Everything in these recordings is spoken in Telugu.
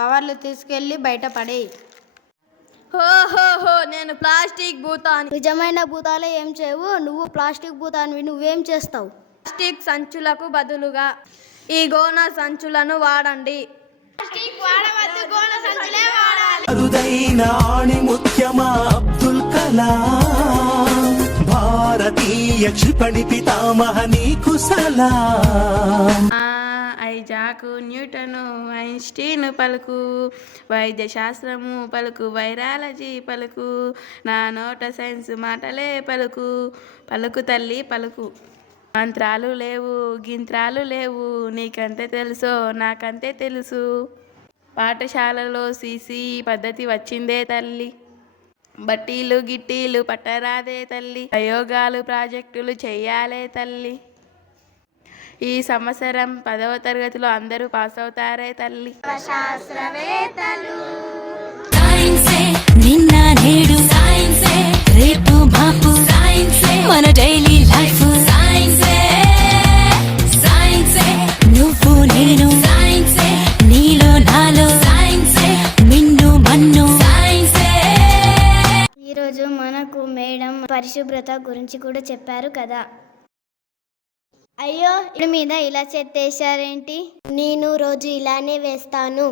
కవర్లు తీసుకెళ్ళి బయట పడేయి. హో నేను ప్లాస్టిక్ భూతాన్ని. నిజమైన భూతాలే ఏం చేయవు, నువ్వు ప్లాస్టిక్ భూతానివి. నువ్వేం చేస్తావు? ప్లాస్టిక్ సంచులకు బదులుగా ఈ గోన సంచులను వాడండి. అరుదైన ఆణిముత్యమా అబ్దుల్ కలాం, భారతీయ క్షిపణి పితామహ నీకు సలాం. ఐజాకు, న్యూటను, ఐన్స్టీన్ పలుకు, వైద్య శాస్త్రము పలుకు, వైరాలజీ పలుకు, నా నోట సైన్స్ మాటలే పలుకు. పలుకు తల్లి పలుకు. మంత్రాలు లేవు, గింత్రాలు లేవు, నీకంతే తెలుసో నాకంతే తెలుసు. పాఠశాలలో సీసీ పద్ధతి వచ్చిందే తల్లి, బట్టీలు గిట్టీలు పట్టరాదే తల్లి, ప్రయోగాలు ప్రాజెక్టులు చెయ్యాలే తల్లి. ఈ సంవత్సరం 10వ తరగతిలో అందరూ పాస్ అవుతారే తల్లి. శాస్త్రవేత్తలు నిన్న నేడు సైన్సే, రేపు మాపు సైన్సే, మన డైలీ లైఫ్ సైన్సే. సైన్సే నువ్వు నేను సైన్సే, నీలో నాలో సైన్సే, మిన్ను మన్ను సైన్సే. ఈరోజు మనకు మేడం పరిశుభ్రత గురించి కూడా చెప్పారు కదా. అయ్యో, ఇడి మీద ఇలా చెత్తేశారేంటి? నేను రోజు ఇలానే వేస్తాను.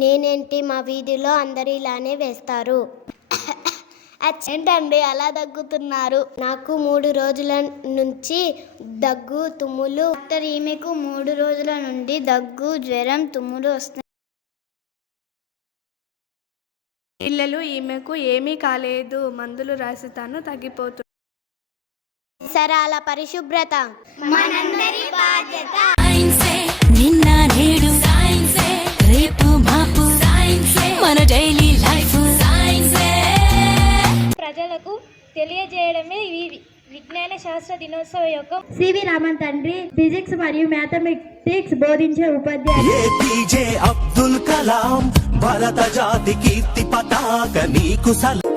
నేనేంటి, మా వీధిలో అందరూ ఇలానే వేస్తారు. ఏంటండి అలా దగ్గుతున్నారు? నాకు 3 రోజుల నుంచి దగ్గు తుమ్ములు. డాక్టర్, ఈమెకు 3 రోజుల నుండి దగ్గు జ్వరం తుమ్ములు వస్తున్నాయి. పిల్లలు, ఈమెకు ఏమీ కాలేదు, మందులు రాసిస్తాను, తగ్గిపోతుంది. సరాల పరిశుభ్రత మనందరి బాధ్యత. సైన్సే నిన్న నేడు సైన్సే, రేపు మాపు సైన్సే, మన డైలీ లైఫ్ సైన్సే. ప్రజలకు తెలియజేయడమే ఈ విజ్ఞాన శాస్త్ర దినోత్సవ యొక్క. సివి రామన్ తండ్రి ఫిజిక్స్ మరియు మ్యాథమెటిక్స్ బోధించే ఉపాధ్యాయులు. ఏపీజే అబ్దుల్ కలాం, భారత జాతి కీర్తి పతాక నీకు సలాం.